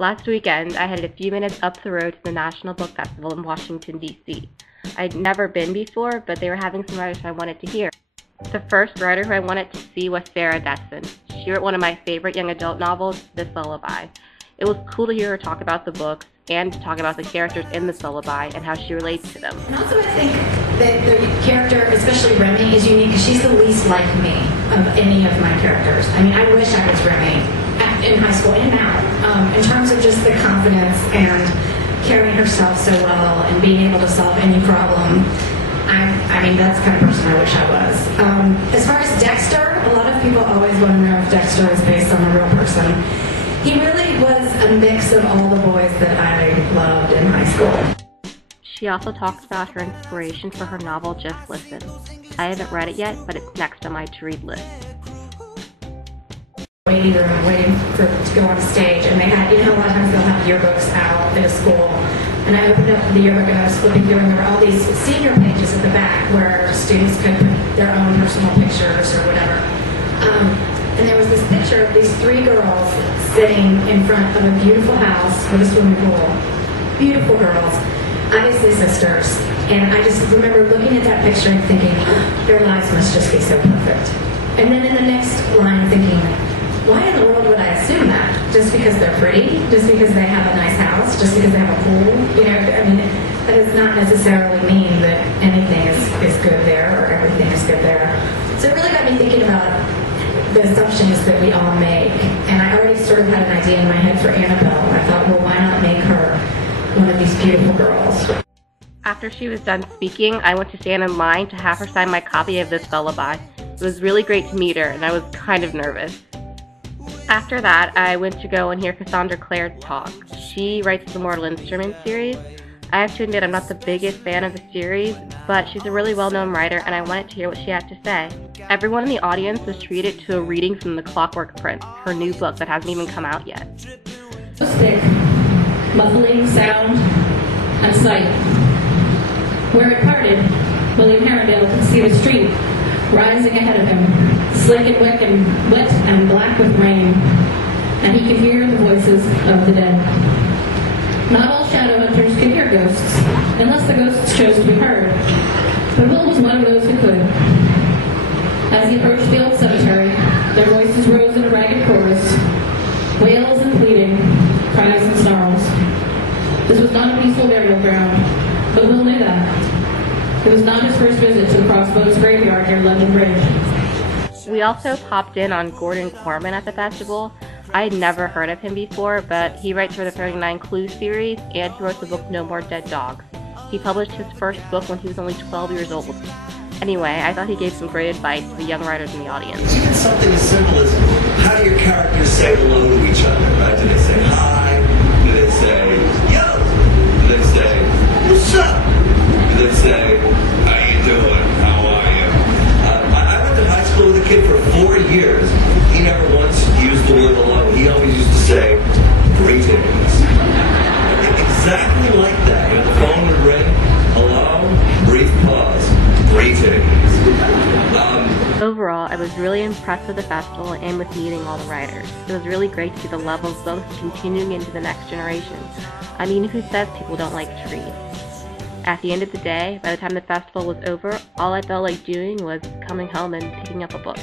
Last weekend, I had a few minutes up the road to the National Book Festival in Washington, D.C. I'd never been before, but they were having some writers I wanted to hear. The first writer who I wanted to see was Sarah Dessen. She wrote one of my favorite young adult novels, This Lullaby. It was cool to hear her talk about the books and to talk about the characters in This Lullaby and how she relates to them. And also I think that the character, especially Remy, is unique because she's the least like me of any of my characters. I mean, I wish I was Remy in high school and now, in terms of just the confidence and carrying herself so well and being able to solve any problem. I mean, that's the kind of person I wish I was. As far as Dexter, a lot of people always want to know if Dexter is based on a real person. He really was a mix of all the boys that I loved in high school. She also talks about her inspiration for her novel, Just Listen. I haven't read it yet, but it's next on my to-read list. Waiting to go on stage, and they had, you know, a lot of times they'll have yearbooks out at a school, and I opened up the yearbook and I was flipping through, and there were all these senior pages at the back where students could put their own personal pictures or whatever. And there was this picture of these three girls sitting in front of a beautiful house with a swimming pool. Beautiful girls, obviously sisters. And I just remember looking at that picture and thinking, their lives must just be so perfect. And then in the next line thinking, why in the world would I assume that? Just because they're pretty? Just because they have a nice house? Just because they have a pool? You know, I mean, that does not necessarily mean that anything is good there or everything is good there. So it really got me thinking about the assumptions that we all make. And I already sort of had an idea in my head for Annabelle. I thought, well, why not make her one of these beautiful girls? After she was done speaking, I went to stand in line to have her sign my copy of This Lullaby. It was really great to meet her, and I was kind of nervous. After that, I went to go and hear Cassandra Clare talk. She writes the Mortal Instruments series. I have to admit I'm not the biggest fan of the series, but she's a really well-known writer and I wanted to hear what she had to say. Everyone in the audience was treated to a reading from The Clockwork Prince, her new book that hasn't even come out yet. Thick, muffling sound and sight. Where it parted, William Herondale could see the street rising ahead of him, slick and wet and black with rain, and he could hear the voices of the dead. Not all shadow hunters could hear ghosts, unless the ghosts chose to be heard, but Will was one of those who could. As he approached the old cemetery, their voices rose in a ragged chorus, wails and pleading, cries and snarls. This was not a peaceful burial ground, but Will knew that. It was not his first visit to the Crossbones graveyard near London Bridge. We also popped in on Gordon Corman at the festival. I had never heard of him before, but he writes for the 39 Clues series, and he wrote the book No More Dead Dogs. He published his first book when he was only 12 years old. Anyway, I thought he gave some great advice to the young writers in the audience. Even something as simple as how do your characters say hello to each other, right? Do they say hi? Do they say, yo? Do they say, what's up? Do they say, how you doing? How are you? I went to high school with a kid for 4 years. He never once used the word hello. He always used to say, greetings. Exactly like that. You know, the phone would ring, hello, brief pause, greetings. Overall, I was really impressed with the festival and with meeting all the writers. It was really great to see the love of books continuing into the next generation. I mean, who says people don't like to read? At the end of the day, by the time the festival was over, all I felt like doing was coming home and picking up a book.